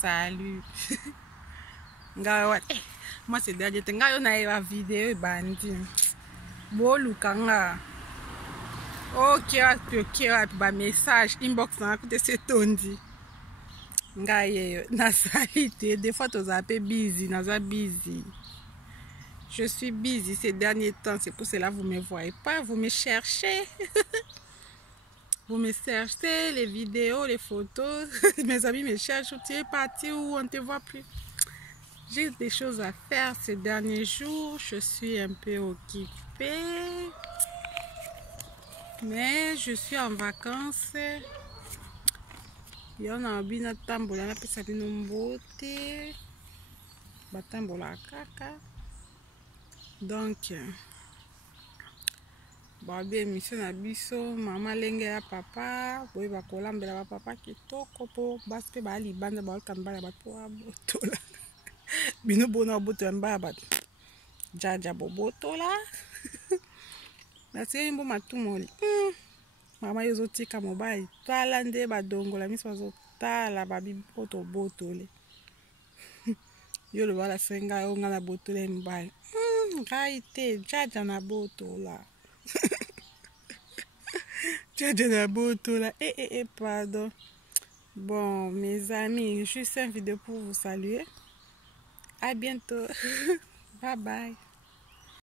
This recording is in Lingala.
Salut. Moi c'est dernier temps on a eu la vidéo bandi. Bolukanga. Ok, ba message inbox na côté c'est tondi. Ngaye na salite des fois tu es un peu busy, busy. Je suis busy ces derniers temps, c'est pour cela que vous me voyez pas, vous me cherchez. Vous me cherchez, les vidéos, les photos. Mes amis me cherchent où tu es parti, où on ne te voit plus. J'ai des choses à faire ces derniers jours. Je suis un peu occupée. Mais je suis en vacances. Il y en a bien tambola, on appelle ça une beauté. Batambola kaka. Donc, babi émission na biso mama lenge ya papa boye bakolambela ba papa kitoko po baske ba libanda ba kambala ba to botola bino bona botola mbala ba jaja bobotola na tie mbo matumoli mama yozo tika mobile tala nde badongola miso bazotala babi poto botole yo lo bala senga yo ngala botole mbala ngai te jaja na botola. Pardon. Bon, mes amis, juste une vidéo pour vous saluer. À bientôt. Bye bye.